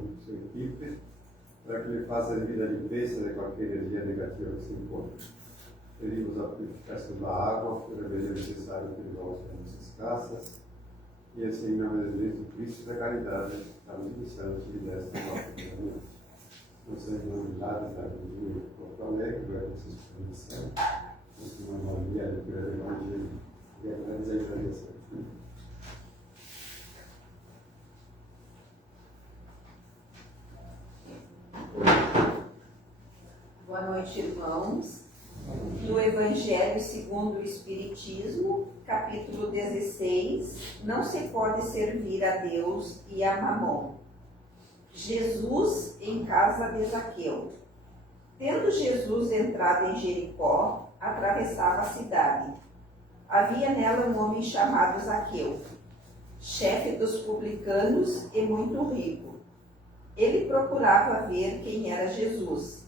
com sua equipe, para que ele faça a devida limpeza de qualquer energia negativa que se encontre. Pedimos a purificação da água, que é necessário que ele volte às nossas casas, e assim, em nome de Jesus Cristo e da caridade, estamos iniciando a atividade desta nossa noite. Nossa irmã Milagre da Avenida Porto Alegre, vai ter sua missão. Nossa irmã Maria, do Evangelho, e agradecer. Boa noite, irmãos. No Evangelho segundo o Espiritismo, capítulo 16, não se pode servir a Deus e a Mamon. Jesus em casa de Zaqueu. Tendo Jesus entrado em Jericó, atravessava a cidade. Havia nela um homem chamado Zaqueu, chefe dos publicanos e muito rico. Ele procurava ver quem era Jesus,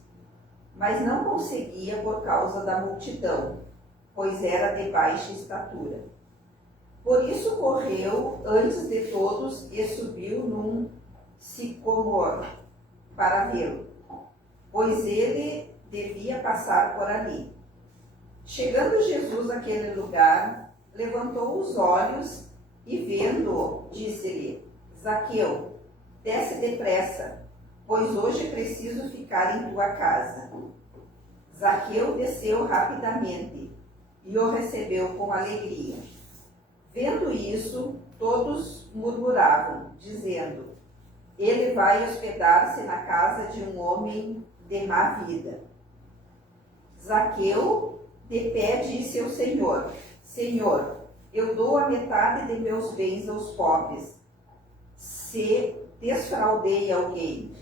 mas não conseguia por causa da multidão, pois era de baixa estatura. Por isso correu antes de todos e subiu num sicômoro para vê-lo, pois ele devia passar por ali. Chegando Jesus àquele lugar, levantou os olhos e, vendo-o, disse-lhe: Zaqueu, desce depressa, pois hoje preciso ficar em tua casa. Zaqueu desceu rapidamente e o recebeu com alegria. Vendo isso, todos murmuravam, dizendo: ele vai hospedar-se na casa de um homem de má vida. Zaqueu, de pé, disse ao Senhor: Senhor, eu dou a metade de meus bens aos pobres. Se desfraudei alguém,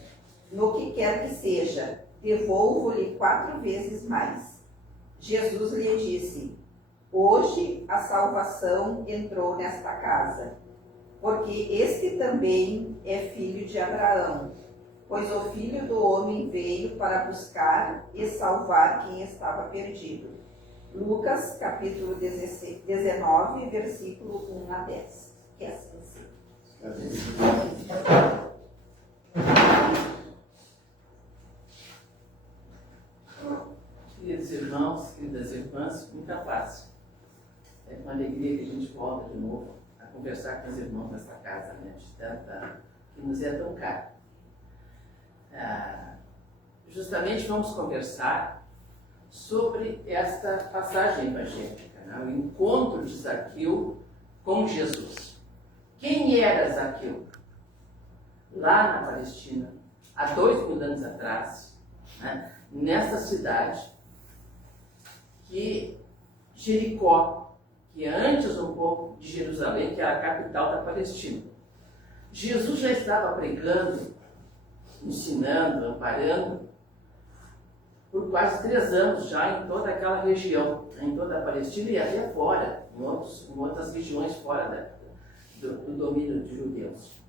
no que quer que seja, devolvo-lhe 4 vezes mais. Jesus lhe disse: hoje a salvação entrou nesta casa, porque este também é filho de Abraão, pois o Filho do Homem veio para buscar e salvar quem estava perdido. Lucas, capítulo 19, versículo 1 a 10. Que assim seja. Queridos irmãos, queridas irmãs, muita paz. É com alegria que a gente volta de novo a conversar com os irmãos nesta casa, né, que nos é tão cara. Justamente vamos conversar sobre esta passagem evangélica, né, o encontro de Zaqueu com Jesus. Quem era Zaqueu? Lá na Palestina, há 2000 anos atrás, né, nessa cidade, que Jericó, que é antes um pouco de Jerusalém, que é a capital da Palestina. Jesus já estava pregando, ensinando, amparando, por quase 3 anos já em toda aquela região, em toda a Palestina e até fora, em outras regiões fora do domínio de judeus.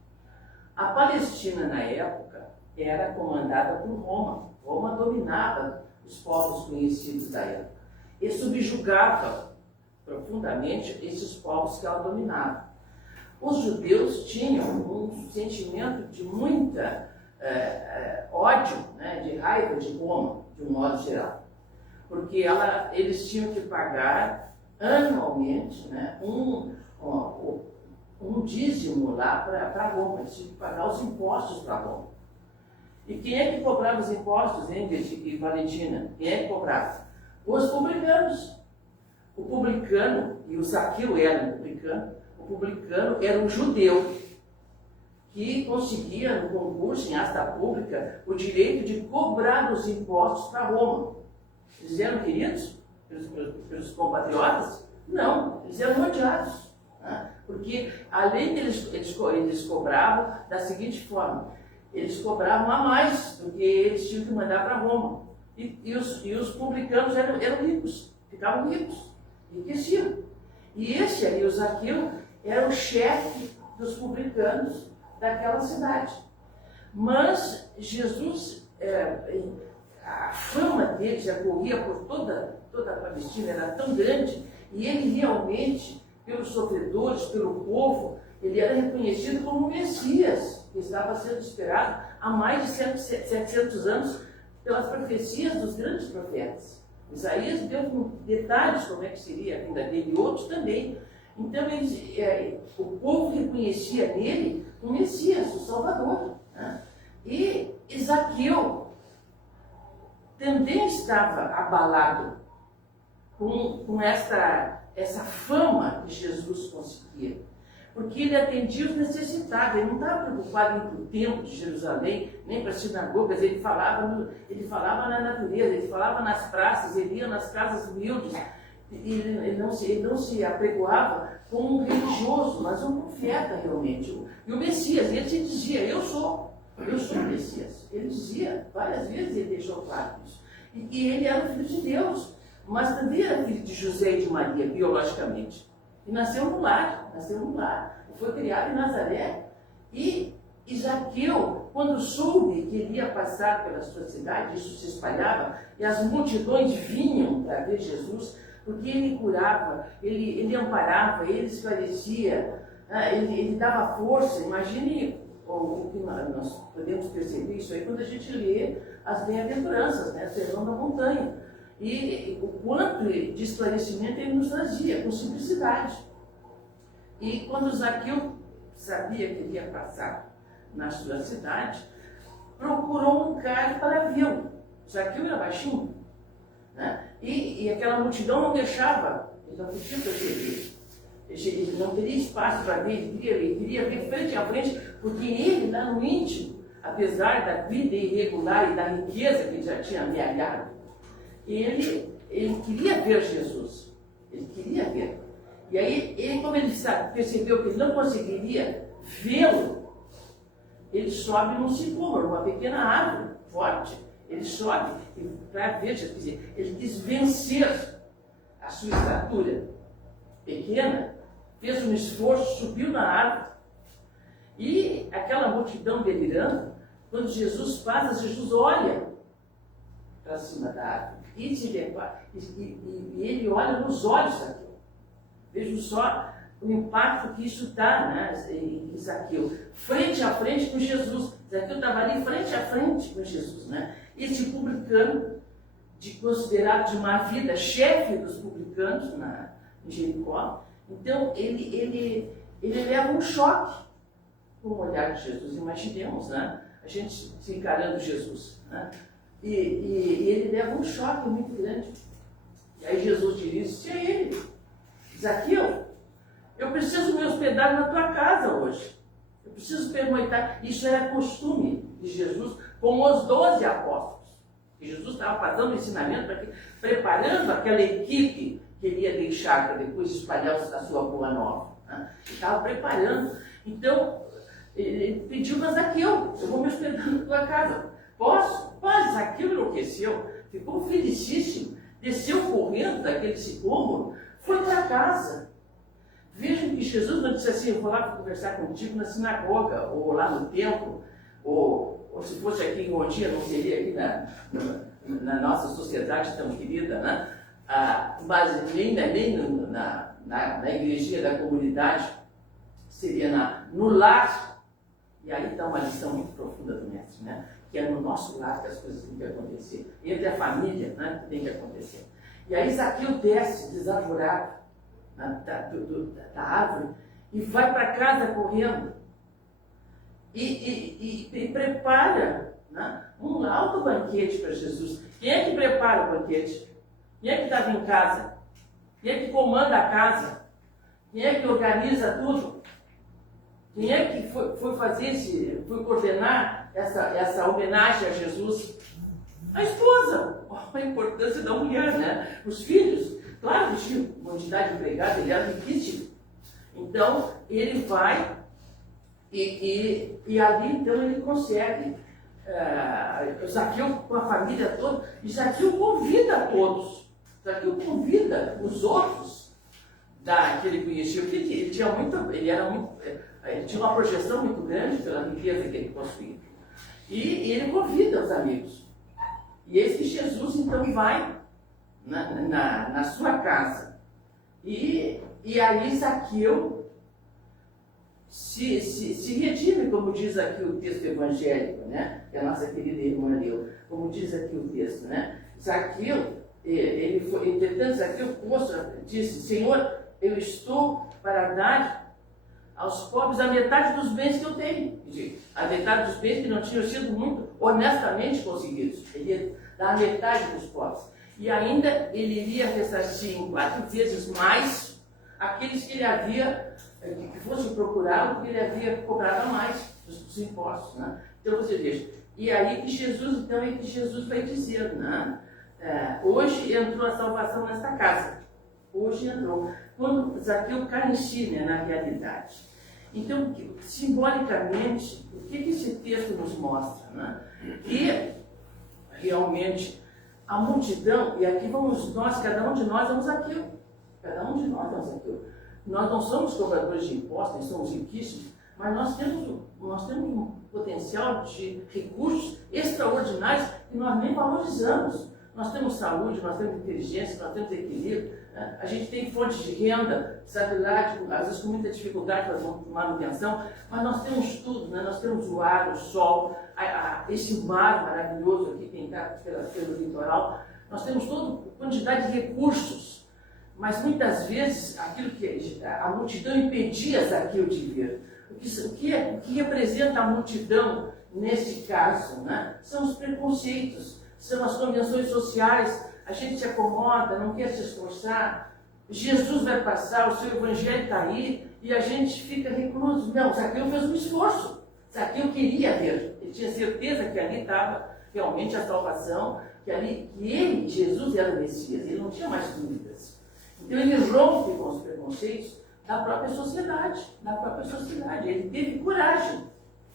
A Palestina, na época, era comandada por Roma. Roma dominava os povos conhecidos da época e subjugava profundamente esses povos que ela dominava. Os judeus tinham um sentimento de muita ódio, né, de raiva de Roma, de um modo geral, porque eles tinham que pagar anualmente, né, um dízimo lá para Roma, eles tinham que pagar os impostos para Roma. E quem é que cobrava os impostos, hein, e Valentina? Quem é que cobrava? Os publicanos. O publicano, e o Zaqueu era um publicano, o publicano era um judeu que conseguia, no concurso, em asta pública, o direito de cobrar os impostos para Roma. Eles eram queridos pelos compatriotas? Não, eles eram odiados. Né? Porque, além deles, eles cobravam da seguinte forma: eles cobravam a mais do que eles tinham que mandar para Roma. E os publicanos eram ricos, ficavam ricos, enriqueciam. E esse aí, o Zaqueu, era o chefe dos publicanos daquela cidade. Mas Jesus, a fama dele já corria por toda a Palestina, era tão grande, e ele realmente, pelos sofredores, pelo povo, ele era reconhecido como Messias. que estava sendo esperado há mais de 700 anos pelas profecias dos grandes profetas. Isaías deu detalhes como é que seria a vinda dele, e outros também. Então, o povo reconhecia nele o Messias, o Salvador. Né? E Zaqueu também estava abalado com essa fama que Jesus conseguia, porque ele atendia os necessitados, ele não estava preocupado em ir para o templo de Jerusalém, nem para as sinagogas, ele falava na natureza, ele falava nas praças, ele ia nas casas humildes, ele não se apregoava como um religioso, mas um profeta realmente. E o Messias, ele se dizia, eu sou o Messias. Ele dizia, várias vezes ele deixou claro isso. E ele era o filho de Deus, mas também era filho de José e de Maria, biologicamente. E nasceu no lar. Foi criado em Nazaré. E Zaqueu, quando soube que ele ia passar pela sua cidade, isso se espalhava, e as multidões vinham para ver Jesus, porque ele curava, ele amparava, ele esclarecia, ele dava força. Imagine o que nós podemos perceber isso aí quando a gente lê as bem-aventuranças, né? Sermão da Montanha. E o quanto de esclarecimento ele nos trazia, com simplicidade. E quando Zaqueu sabia que ele ia passar na sua cidade, procurou um cara para vê-lo. Zaqueu era baixinho, né? E aquela multidão não deixava, ele não podia perceber. Ele não teria espaço para ver, ele queria ver frente a frente, porque ele, lá no íntimo, apesar da vida irregular e da riqueza que ele já tinha amealhado, ele queria ver Jesus. Ele queria ver. E aí, como ele percebeu que ele não conseguiria vê-lo, ele sobe num sicômoro, uma pequena árvore forte. Ele sobe para ver, quer dizer, ele quis vencer a sua estatura pequena, fez um esforço, subiu na árvore. E aquela multidão delirando, quando Jesus passa, Jesus olha para cima da árvore e ele olha nos olhos daquilo. Vejam só o impacto que isso dá, né, em Zaqueu, frente a frente com Jesus. Zaqueu estava ali frente a frente com Jesus, né? Esse publicano, considerado de má vida, chefe dos publicanos em Jericó. Então, ele leva um choque com o olhar de Jesus. Imaginemos, né? A gente se encarando Jesus, né? E ele leva um choque muito grande. E aí Jesus dirige-se a ele: Zaqueu, eu preciso me hospedar na tua casa hoje. Eu preciso pernoitar. Isso era costume de Jesus com os 12 apóstolos. E Jesus estava fazendo o ensinamento, preparando aquela equipe que ele ia deixar para depois espalhar a sua boa nova. Né? Ele estava preparando. Então, ele pediu para Zaqueu: eu vou me hospedar na tua casa. Posso? Mas Zaqueu enlouqueceu, ficou felicíssimo, desceu correndo daquele sicômoro, foi para casa. Vejam que Jesus não disse assim: eu vou lá conversar contigo na sinagoga, ou lá no templo, ou se fosse aqui em Gondia, não seria aqui na nossa sociedade tão querida, né? Mas nem na igrejinha da comunidade, seria no lar. E aí está uma lição muito profunda do mestre, né? Que é no nosso lar que as coisas têm que acontecer, entre a família, né, que tem que acontecer. E aí Zaqueu desce desavorado da árvore e vai para casa correndo e prepara, né, um alto banquete para Jesus. Quem é que prepara o banquete? Quem é que estava em casa? Quem é que comanda a casa? Quem é que organiza tudo? Quem é que foi coordenar essa homenagem a Jesus? A esposa. A importância da mulher, né? Os filhos. Claro que tinha uma quantidade de empregados, ele era riquíssimo. Então, ele vai e ali, então, ele consegue, Zaqueu com a família toda, e Zaqueu convida todos. Zaqueu convida os outros que ele conhecia, porque ele tinha uma projeção muito grande pela riqueza que ele possuía. E ele convida os amigos. E esse Jesus, então, vai na sua casa. E aí Zaqueu se redime, como diz aqui o texto evangélico, né? Que a nossa querida irmã leu, como diz aqui o texto, né? Zaqueu, entretanto, Zaqueu disse: Senhor, eu estou para dar aos pobres a metade dos bens que eu tenho. A metade dos bens que não tinham sido muito honestamente conseguidos. Ele ia dar a metade dos pobres. E ainda ele iria ressarcir em 4 vezes mais aqueles que ele havia, que fossem procurá-lo, que ele havia cobrado a mais dos impostos. Né? Então você veja. E aí que Jesus, então, é que Jesus vai dizer, né? Hoje entrou a salvação nesta casa. Hoje entrou. Quando Zaqueu cai em si, né, na realidade. Então, simbolicamente, o que esse texto nos mostra? Né? Que realmente a multidão, e aqui vamos nós, cada um de nós é um Zaqueu. Cada um de nós é um Zaqueu. Nós não somos cobradores de impostos, nós somos riquíssimos, mas nós temos um potencial de recursos extraordinários que nós nem valorizamos. Nós temos saúde, nós temos inteligência, nós temos equilíbrio, né? A gente tem fontes de renda, sabe lá, às vezes com muita dificuldade para manutenção, mas nós temos tudo, né? Nós temos o ar, o sol, esse mar maravilhoso aqui que está pelo litoral, nós temos toda quantidade de recursos, mas muitas vezes aquilo que a multidão impedia Zaqueu de ver. O que representa a multidão nesse caso, né? São os preconceitos, são as convenções sociais, a gente se acomoda, não quer se esforçar, Jesus vai passar, o seu evangelho está aí, e a gente fica recluso. Não, Zaqueu fez um esforço, Zaqueu queria ver, ele tinha certeza que ali estava realmente a salvação, que ele, Jesus, era o Messias, ele não tinha mais dúvidas. Então ele rompe com os preconceitos da própria sociedade, ele teve coragem.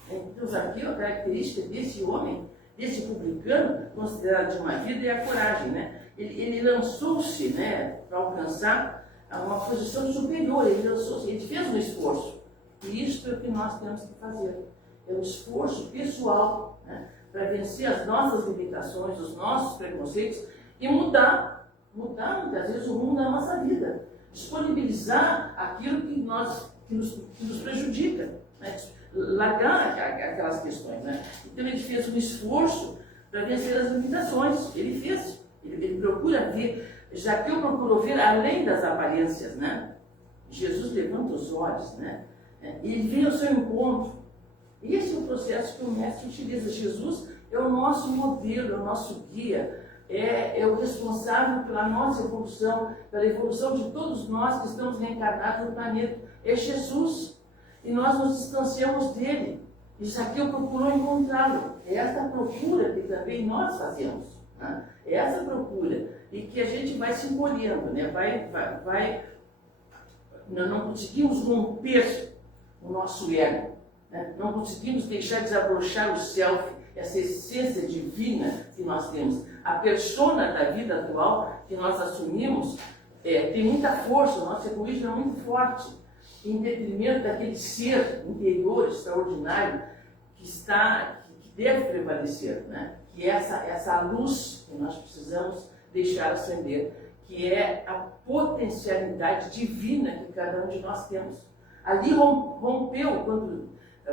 Então Zaqueu, a característica desse homem, desse publicano, considerado de uma vida, é a coragem, né? Ele lançou-se, né, para alcançar uma posição superior, ele fez um esforço. E isso é o que nós temos que fazer. É um esforço pessoal, né, para vencer as nossas limitações, os nossos preconceitos e mudar muitas vezes o rumo da nossa vida. Disponibilizar aquilo que nos prejudica, né? Largar aquelas questões, né? Então ele fez um esforço para vencer as limitações. Ele fez, ele procura ver. Zaqueu procurou ver além das aparências, né? Jesus levanta os olhos, né? E ele vem ao seu encontro. Esse é o processo que o mestre utiliza. Jesus é o nosso modelo, é o nosso guia, é o responsável pela nossa evolução, pela evolução de todos nós que estamos reencarnados no planeta. É Jesus. E nós nos distanciamos dele. E Zaqueu procurou encontrá-lo. É essa procura que também nós fazemos. Né? É essa procura. E que a gente vai se encolhendo, né? Nós não conseguimos romper o nosso ego. Né? Não conseguimos deixar desabrochar o self, essa essência divina que nós temos. A persona da vida atual que nós assumimos tem muita força, o nosso egoísmo é muito forte, em detrimento daquele ser interior extraordinário que deve prevalecer, né? Que é essa luz que nós precisamos deixar acender, que é a potencialidade divina que cada um de nós temos. Ali rompeu,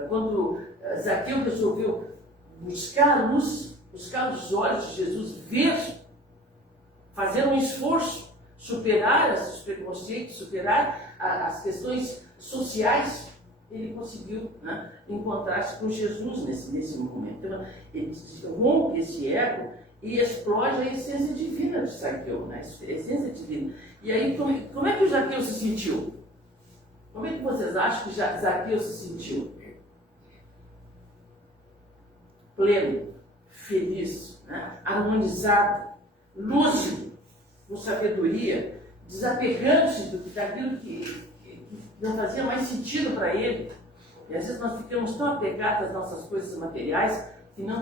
quando Zaqueu resolveu buscar a luz, buscar os olhos de Jesus, ver, fazer um esforço, superar esses preconceitos, superar as questões sociais, ele conseguiu, né, encontrar-se com Jesus nesse momento. Então, ele rompe esse ego e explode a essência divina de Zaqueu, né? A essência divina. E aí, como é que o Zaqueu se sentiu? Como é que vocês acham que Zaqueu se sentiu? Pleno, feliz, né? Harmonizado, lúcido, com sabedoria, desapegando-se daquilo que não fazia mais sentido para ele. E às vezes nós ficamos tão apegados às nossas coisas materiais que não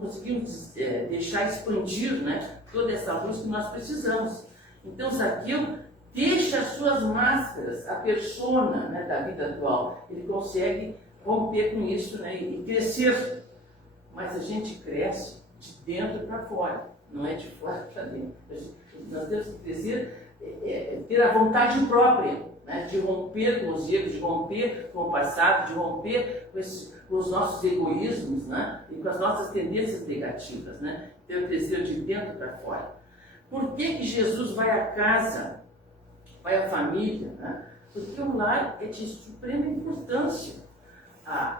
conseguimos deixar expandir, né, toda essa luz que nós precisamos. Então Zaqueu deixa as suas máscaras, a persona, né, da vida atual. Ele consegue romper com isso, né, e crescer. Mas a gente cresce de dentro para fora, não é de fora para dentro. Nós temos que crescer ter a vontade própria, né, de romper com os erros, de romper com o passado, de romper com os nossos egoísmos, né, e com as nossas tendências negativas, né, ter o desejo de dentro para fora. Por que Jesus vai à casa, vai à família? Né? Porque o lar é de suprema importância.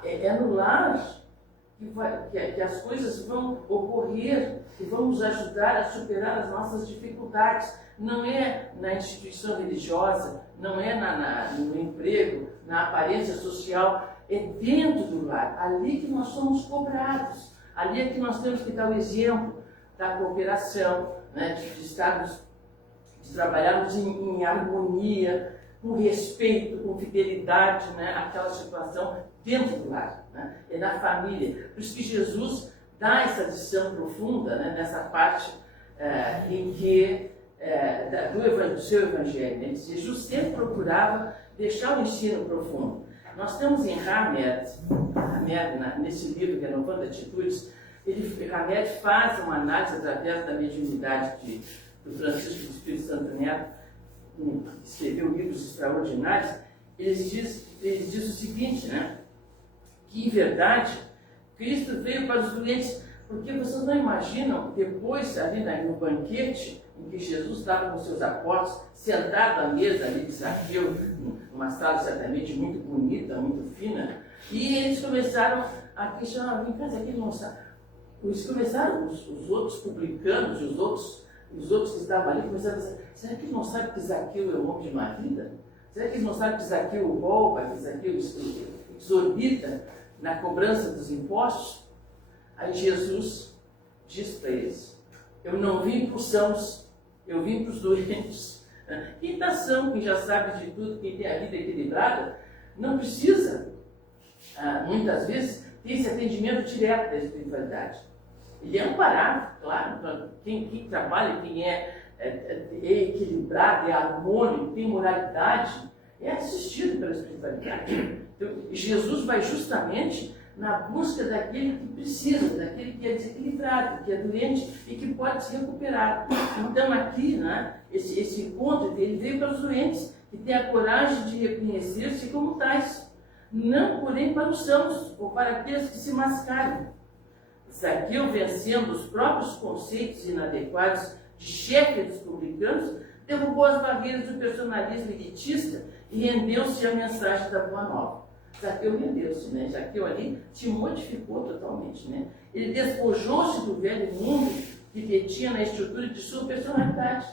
É no lar que as coisas vão ocorrer e vão nos ajudar a superar as nossas dificuldades. Não é na instituição religiosa, não é no emprego, na aparência social, é dentro do lar, ali que nós somos cobrados, ali é que nós temos que dar o exemplo da cooperação, né, de trabalharmos em harmonia, com respeito, com fidelidade, né, àquela situação dentro do lar, né, é na família. Por isso que Jesus dá essa lição profunda, né, nessa parte em que do seu evangelho. Né? Jesus sempre procurava deixar o ensino profundo. Nós temos em Hamed, nesse livro que é 90 Atitudes, Hamed faz uma análise através da mediunidade do Francisco do Espírito Santo Neto, que escreveu livros extraordinários. Ele diz o seguinte, né? Que em verdade Cristo veio para os doentes, porque vocês não imaginam, depois ali no banquete, em que Jesus estava com seus apóstolos, sentado à mesa ali de Zaqueu, numa sala certamente muito bonita, muito fina, e eles começaram a questionar, vem cá, Zaqueu não sabe. Eles começaram, os outros publicanos, os outros que estavam ali, começaram a dizer, será que ele não sabe que Zaqueu é o homem de uma vida? Será que ele não sabe que Zaqueu rouba, que Zaqueu exorbita na cobrança dos impostos? Aí Jesus diz para eles, eu não vim para os sãos, eu vim para os doentes. Quem está são, quem já sabe de tudo, quem tem a vida equilibrada, não precisa, muitas vezes, ter esse atendimento direto da espiritualidade. Ele é amparado, claro, para quem trabalha, quem é equilibrado, é harmônico, tem moralidade, é assistido pela espiritualidade. Então, Jesus vai justamente na busca daquele que precisa, daquele que é desequilibrado, que é doente e que pode se recuperar. Então aqui, né, esse encontro dele veio para os doentes, que têm a coragem de reconhecer-se como tais, não porém para os sãos, ou para aqueles que se mascaram. Zaqueu, vencendo os próprios conceitos inadequados de chefe dos publicanos, derrubou as barreiras do personalismo elitista e rendeu-se à mensagem da Boa Nova. Zaqueu rendeu-se, né? Zaqueu ali se modificou totalmente, né? Ele despojou-se do velho mundo que detinha na estrutura de sua personalidade.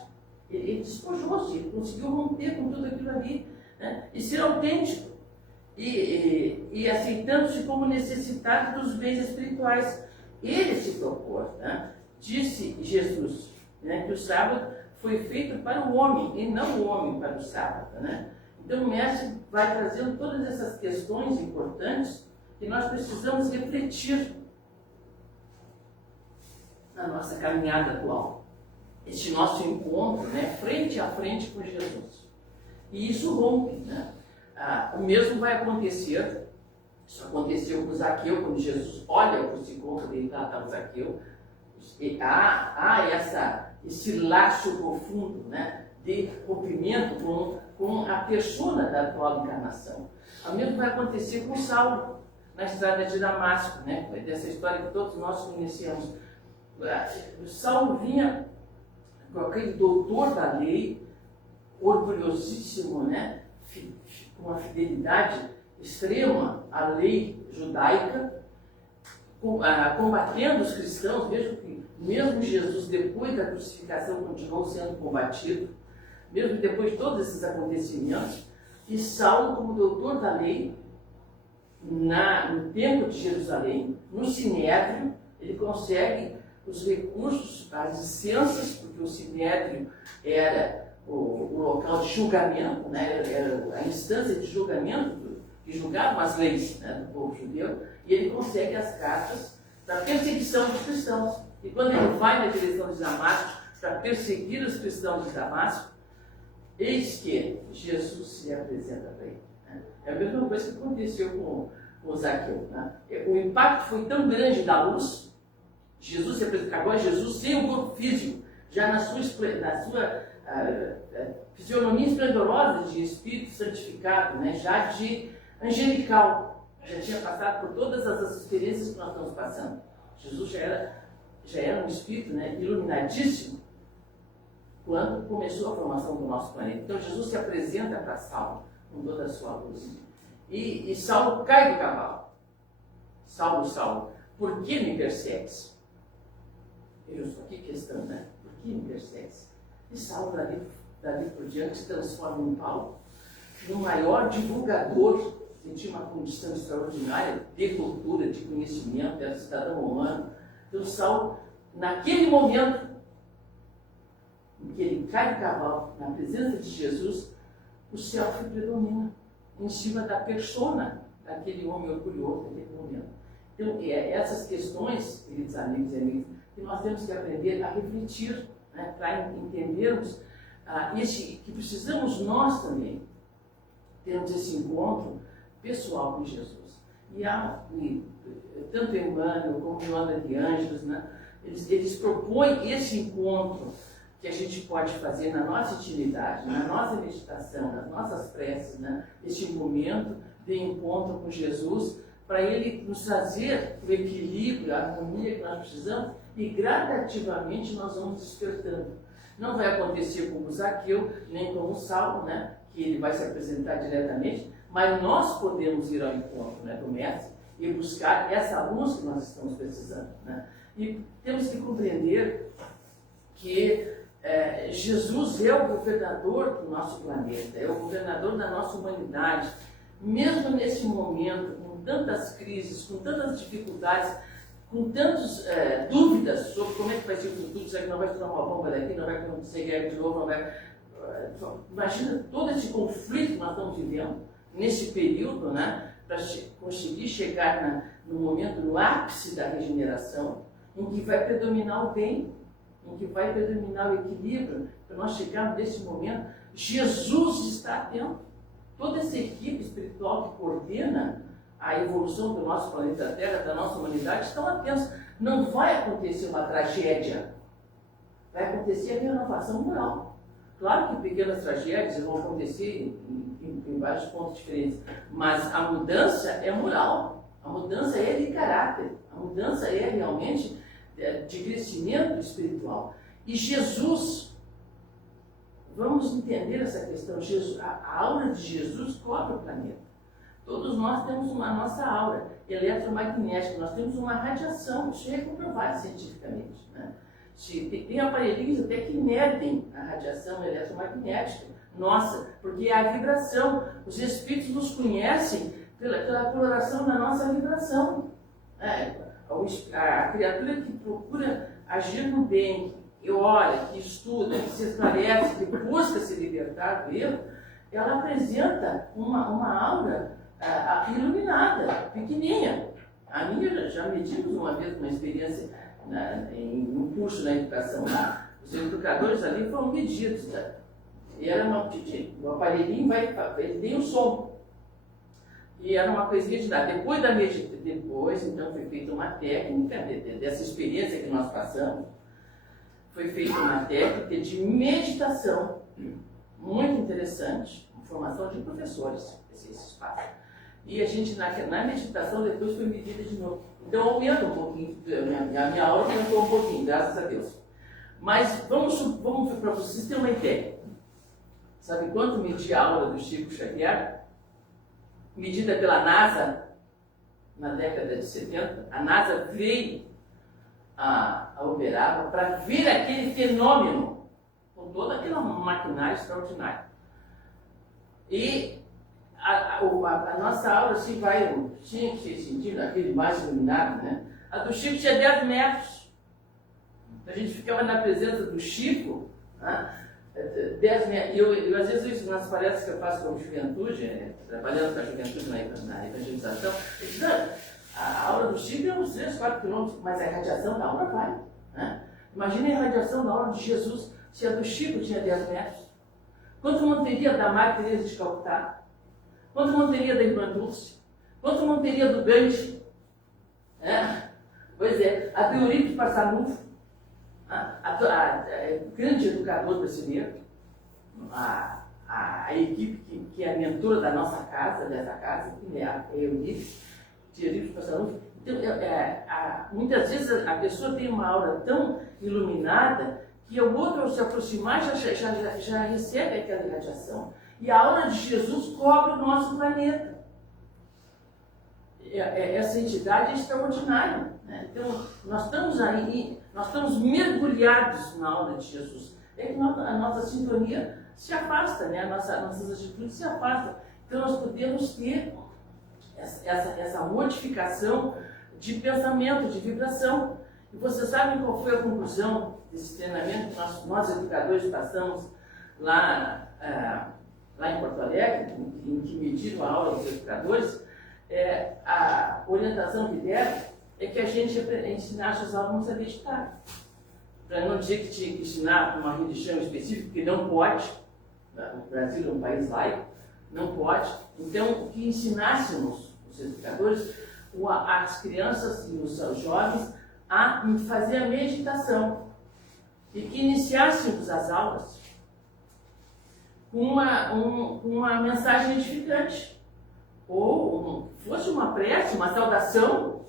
Ele despojou-se, ele conseguiu romper com tudo aquilo ali, né? E ser autêntico, e aceitando-se como necessitado dos bens espirituais. Ele se propôs, né? Disse Jesus, né, que o sábado foi feito para o homem e não o homem para o sábado, né? Então o mestre vai trazendo todas essas questões importantes que nós precisamos refletir na nossa caminhada atual. Este nosso encontro, né, frente a frente com Jesus. E isso rompe, né? O mesmo vai acontecer, isso aconteceu com Zaqueu, quando Jesus olha para o encontro dele, lá está o Zaqueu, e há esse laço profundo, né, de rompimento com a persona da atual encarnação. O mesmo vai acontecer com Saulo, na estrada de Damasco, né, dessa história que todos nós conhecemos. Saulo vinha com aquele doutor da lei, orgulhosíssimo, né, com uma fidelidade extrema à lei judaica, combatendo os cristãos, mesmo Jesus, depois da crucificação, continuou sendo combatido, mesmo depois de todos esses acontecimentos. E Saulo, como doutor da lei, no templo de Jerusalém, no Sinédrio, ele consegue os recursos, as licenças, porque o Sinédrio era o local de julgamento, né, era a instância de julgamento que julgavam as leis, né, do povo judeu, e ele consegue as cartas para perseguição dos cristãos. E quando ele vai na direção de Damasco para perseguir os cristãos de Damasco, eis que Jesus se apresenta para ele. Né? É a mesma coisa que aconteceu com Zaqueu. Né? O impacto foi tão grande da luz, Jesus se apresenta, agora Jesus sem o corpo físico, já na sua fisionomia esplendorosa de espírito santificado, né? Já de angelical, já tinha passado por todas as experiências que nós estamos passando. Jesus já era um espírito, né, iluminadíssimo quando começou a formação do nosso planeta. Então Jesus se apresenta para Saulo com toda a sua luz. E Saulo cai do cavalo. Saulo, Saulo, por que me persegues? Eu estou aqui questão, né? Por que me persegues? E Saulo, dali por diante, se transforma em Paulo, no maior divulgador, que tinha uma condição extraordinária de cultura, de conhecimento, era cidadão humano. Então Saulo, naquele momento em que ele cai do cavalo, na presença de Jesus, o céu se predomina em cima da persona daquele homem orgulhoso naquele momento. Então, essas questões, queridos amigos e amigas, que nós temos que aprender a refletir, né, para entendermos que precisamos nós também termos esse encontro pessoal com Jesus. Tanto Emmanuel como Joana de Ângelos, né, eles propõem esse encontro que a gente pode fazer na nossa intimidade, na nossa meditação, nas nossas preces, né, esse momento de encontro com Jesus, para Ele nos trazer o equilíbrio, a harmonia que nós precisamos, e gradativamente nós vamos despertando. Não vai acontecer como o Zaqueu, nem como o Saulo, né, que ele vai se apresentar diretamente, mas nós podemos ir ao encontro, né, do Mestre e buscar essa luz que nós estamos precisando, né? E temos que compreender que Jesus é o governador do nosso planeta, é o governador da nossa humanidade. Mesmo nesse momento, com tantas crises, com tantas dificuldades, com tantas dúvidas sobre como é que vai ser o futuro, será que não vai estourar uma bomba daqui, não vai acontecer guerra de novo, não vai... Imagina todo esse conflito que nós estamos vivendo nesse período, né, para conseguir chegar no momento, no ápice da regeneração, em que vai predominar o bem, em que vai predominar o equilíbrio, para nós chegarmos nesse momento. Jesus está atento. Toda essa equipe espiritual que coordena a evolução do nosso planeta Terra, da nossa humanidade, estão atentos. Não vai acontecer uma tragédia, vai acontecer a renovação moral. Claro que pequenas tragédias vão acontecer em vários pontos diferentes, mas a mudança é moral, a mudança é de caráter, a mudança é realmente de crescimento espiritual. E Jesus, vamos entender essa questão, a aura de Jesus cobre o planeta. Todos nós temos a nossa aura eletromagnética, nós temos uma radiação, isso é comprovado cientificamente, né? Tem aparelhos até que medem a radiação eletromagnética nossa, porque é a vibração. Os espíritos nos conhecem pela coloração da nossa vibração. A criatura que procura agir no bem, que ora, que estuda, que se esclarece, que busca se libertar do erro, ela apresenta uma aura iluminada, pequenininha. A minha, já medimos uma vez uma experiência em um curso na educação lá, os educadores ali foram medidos, né? E era o aparelhinho ele tem um som. E era uma coisinha de nada. Depois, então, foi feita uma técnica dessa experiência que nós passamos. Foi feita uma técnica de meditação muito interessante, formação de professores, esse espaço. E a gente, na meditação, depois foi medida de novo. Então, aumenta um pouquinho, a minha aula aumentou um pouquinho, graças a Deus. Mas vamos para vocês terem uma ideia. Sabe quanto media a aula do Chico Xavier? Medida pela NASA, na década de 70, a NASA veio a Uberaba para ver aquele fenômeno, com todo aquele maquinário extraordinário. E a nossa aula assim, tinha que ser sentido, aquele mais iluminado, né? A do Chico tinha 10 metros. A gente ficava na presença do Chico, né? 10 metros. E eu às vezes, isso nas palestras que eu faço com a juventude, trabalhando com a juventude na evangelização, eu digo, a aula do Chico é uns 3, 4 quilômetros, mas a radiação da aula vai. Né? Imagine a radiação da aula de Jesus, se a do Chico tinha 10 metros. Quanto não teria da Madre Teresa de Calcutá? Quanto não teria da Irmã Dulce? Quanto não teria do Gandhi? Pois é, a do Eurípides Passanufo, grande educador brasileiro, a equipe que é a mentora da nossa casa, dessa casa, que é a Eunice, tia Eunice Passarufi. Então, muitas vezes a pessoa tem uma aura tão iluminada que o outro, ao se aproximar, já recebe aquela irradiação. E a aura de Jesus cobre o nosso planeta. Essa entidade é extraordinária, né? Então, nós estamos aí, nós estamos mergulhados na aura de Jesus. É que a nossa sintonia se afasta, né? Nossas atitudes se afastam. Então, nós podemos ter essa modificação de pensamento, de vibração. E vocês sabem qual foi a conclusão desse treinamento que nós educadores passamos lá em Porto Alegre, em que mediram a aula dos educadores? A orientação que deram é que a gente ensinasse os alunos a meditar. Para não dizer que tinha que ensinar uma religião específica, que não pode, o Brasil é um país laico, não pode. Então, que ensinássemos os educadores, as crianças e os jovens a fazer a meditação e que iniciássemos as aulas com uma mensagem edificante, ou fosse uma prece, uma saudação,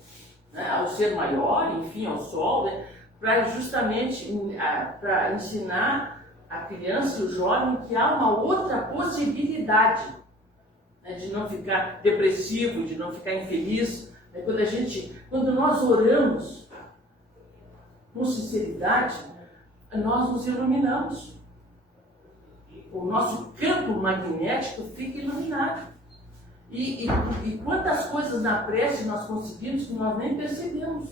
né, ao ser maior, enfim, ao sol, né, para justamente para ensinar a criança e o jovem que há uma outra possibilidade, né, de não ficar depressivo, de não ficar infeliz. Quando nós oramos com sinceridade, nós nos iluminamos. O nosso campo magnético fica iluminado. E quantas coisas na prece nós conseguimos que nós nem percebemos.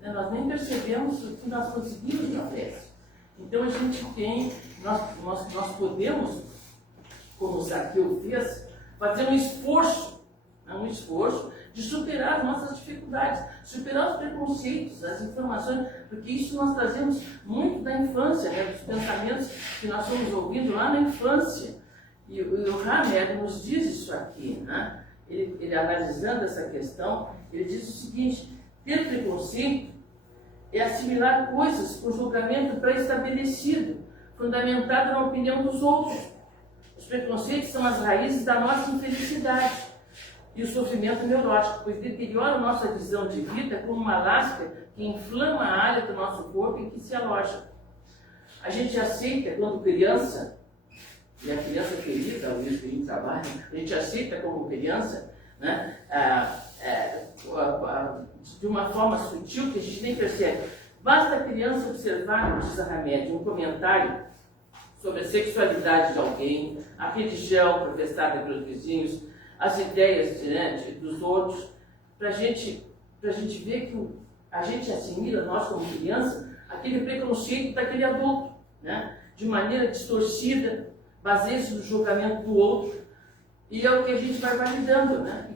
Né? Nós nem percebemos o que nós conseguimos na prece. Então a gente tem, nós podemos, como o Zaqueu fez, fazer um esforço de superar as nossas dificuldades, superar os preconceitos, as informações, porque isso nós trazemos muito da infância, né, dos pensamentos que nós fomos ouvindo lá na infância. E o Hamed nos diz isso aqui, né? Ele analisando essa questão, ele diz o seguinte: ter preconceito é assimilar coisas com julgamento pré-estabelecido, fundamentado na opinião dos outros. Os preconceitos são as raízes da nossa infelicidade e o sofrimento neurótico, pois deteriora nossa visão de vida como uma lasca que inflama a área do nosso corpo em que se aloja. A gente aceita, quando criança, e a criança querida, ao mesmo que a gente trabalha, a gente aceita como criança, né, de uma forma sutil que a gente nem percebe. Basta a criança observar, diz a Hamed, um comentário sobre a sexualidade de alguém, a religião professada pelos vizinhos, as ideias, né, dos outros, para a gente ver que a gente assimila, nós como criança, aquele preconceito daquele adulto, né, de maneira distorcida, baseia-se no julgamento do outro, e é o que a gente vai validando, né?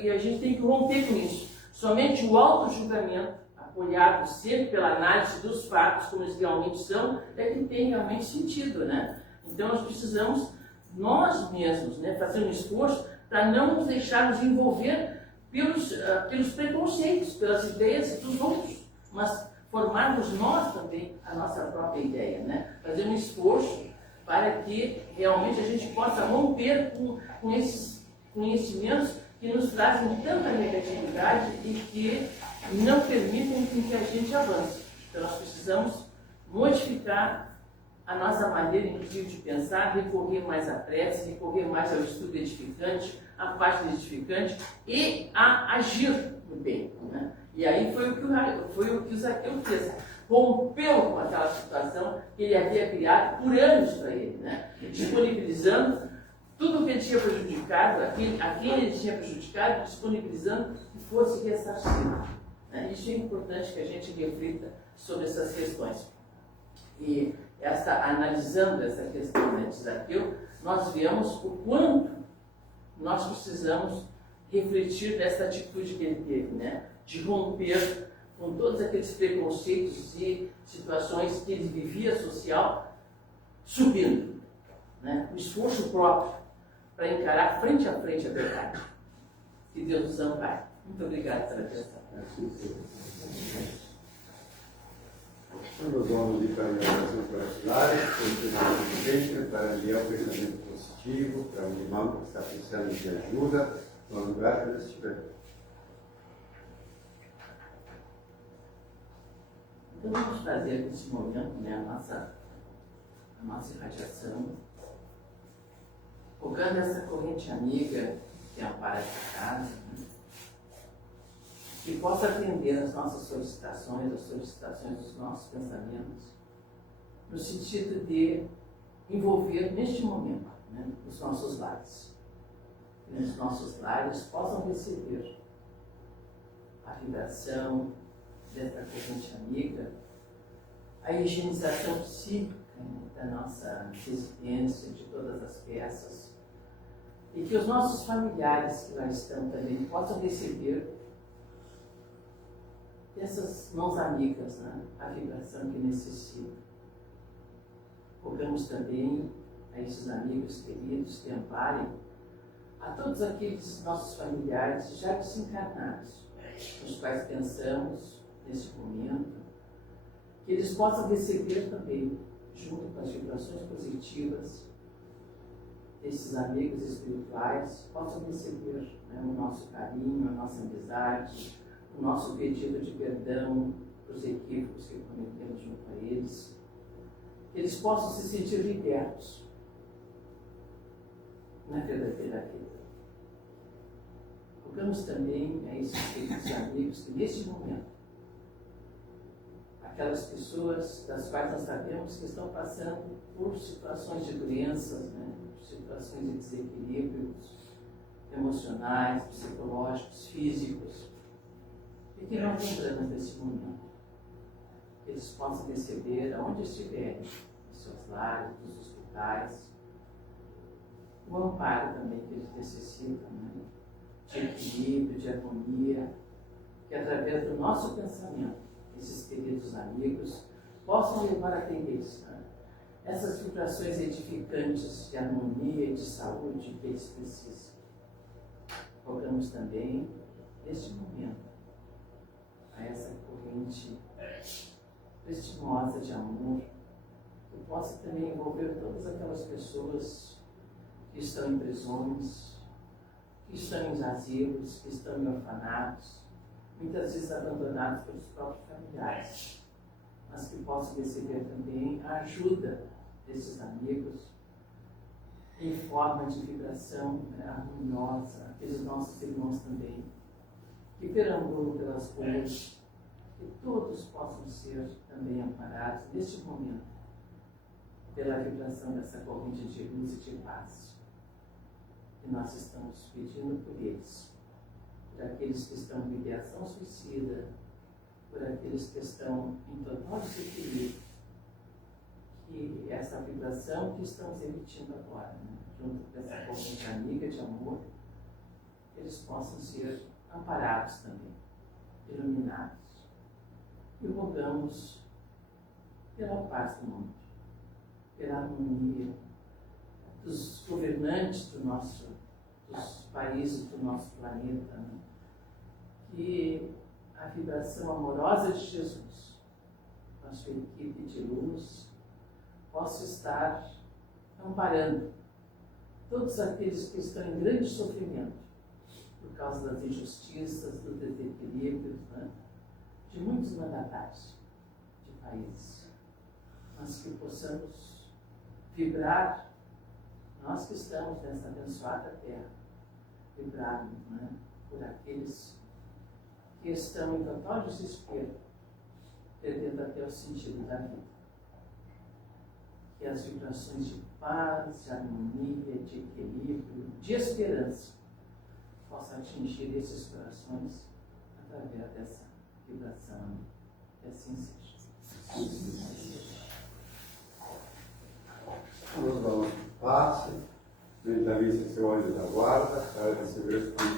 E a gente tem que romper com isso. Somente o auto-julgamento, apoiado sempre pela análise dos fatos, como eles realmente são, é que tem realmente sentido, né? Então nós precisamos, nós mesmos, né, fazer um esforço para não nos deixarmos envolver pelos preconceitos, pelas ideias dos outros, mas formarmos nós também a nossa própria ideia, né? Fazer um esforço para que realmente a gente possa romper com esses conhecimentos que nos trazem tanta negatividade e que não permitem que a gente avance. Então nós precisamos modificar a nossa maneira, inclusive, de pensar, recorrer mais à prece, recorrer mais ao estudo edificante, à página edificante e a agir no bem, né? E aí foi o que o Zaqueu fez. Rompeu com aquela situação que ele havia criado por anos para ele, né? Disponibilizando tudo o que ele tinha prejudicado, a quem ele tinha prejudicado, disponibilizando que fosse ressarcido, né? Isso é importante que a gente reflita sobre essas questões. E analisando essa questão, né, de Zaqueu, nós vemos o quanto nós precisamos refletir dessa atitude que ele teve, né? De romper com todos aqueles preconceitos e situações que ele vivia social, subindo, né? O esforço próprio para encarar frente a frente a verdade. Que Deus nos ampare. Muito obrigada pela atenção. ozono di pavimentazione particolare, para enviar um pensamento positivo para um irmão que está precisando de ajuda no lugar que ele estiver. Então vamos fazer nesse momento, né, a nossa irradiação, focando essa corrente amiga que ampara essa casa, né, que possa atender as nossas solicitações, as solicitações dos nossos pensamentos, no sentido de envolver neste momento, né, os nossos lares. Que os nossos lares possam receber a vibração dessa corrente amiga, a higienização psíquica, né, da nossa residência, de todas as peças, e que os nossos familiares que lá estão também possam receber dessas mãos amigas, né, a vibração que necessitam. Rogamos também a esses amigos queridos que amparem a todos aqueles nossos familiares já desencarnados, nos quais pensamos nesse momento, que eles possam receber também, junto com as vibrações positivas desses amigos espirituais, possam receber, né, o nosso carinho, a nossa amizade, o nosso pedido de perdão para os equívocos que cometemos junto a eles, que eles possam se sentir libertos na verdadeira vida. Rogamos também a esses queridos amigos que, neste momento, aquelas pessoas das quais nós sabemos que estão passando por situações de doenças, né, situações de desequilíbrios emocionais, psicológicos, físicos, e que nós lembramos desse momento, que eles possam receber, aonde estiverem, nos seus lares, nos hospitais, o amparo também que eles necessitam, né, de equilíbrio, de harmonia, que através do nosso pensamento, esses queridos amigos possam levar até eles, né, essas vibrações edificantes de harmonia e de saúde que eles precisam. Rogamos também, neste momento, a essa corrente prestimosa de amor, que possa também envolver todas aquelas pessoas que estão em prisões, que estão em asilos, que estão em orfanatos, muitas vezes abandonados pelos próprios familiares, mas que possam receber também a ajuda desses amigos em forma de vibração, né, harmoniosa, aqueles nossos irmãos também, que perambulam pelas ruas, que todos possam ser também amparados neste momento pela vibração dessa corrente de luz e de paz. E nós estamos pedindo por eles, por aqueles que estão em ideação suicida, por aqueles que estão em total desequilíbrio, que essa vibração que estamos emitindo agora, né, junto com essa corrente amiga de amor, eles possam ser amparados também, iluminados. E rogamos pela paz do mundo, pela harmonia dos governantes dos países do nosso planeta, né? Que a vibração amorosa de Jesus, com a sua equipe de luz, possa estar amparando todos aqueles que estão em grande sofrimento por causa das injustiças, dos desequilíbrios, né, de muitos mandatários de países, mas que possamos vibrar, nós que estamos nessa abençoada terra, vibrarmos, né, por aqueles que estão em total desespero, perdendo até o sentido da vida. Que as vibrações de paz, de harmonia, de equilíbrio, de esperança possam atingir esses corações através dessa vibração. Que assim seja. Nós vamos para o passe, mentalize seu olho da guarda, para receber o Espírito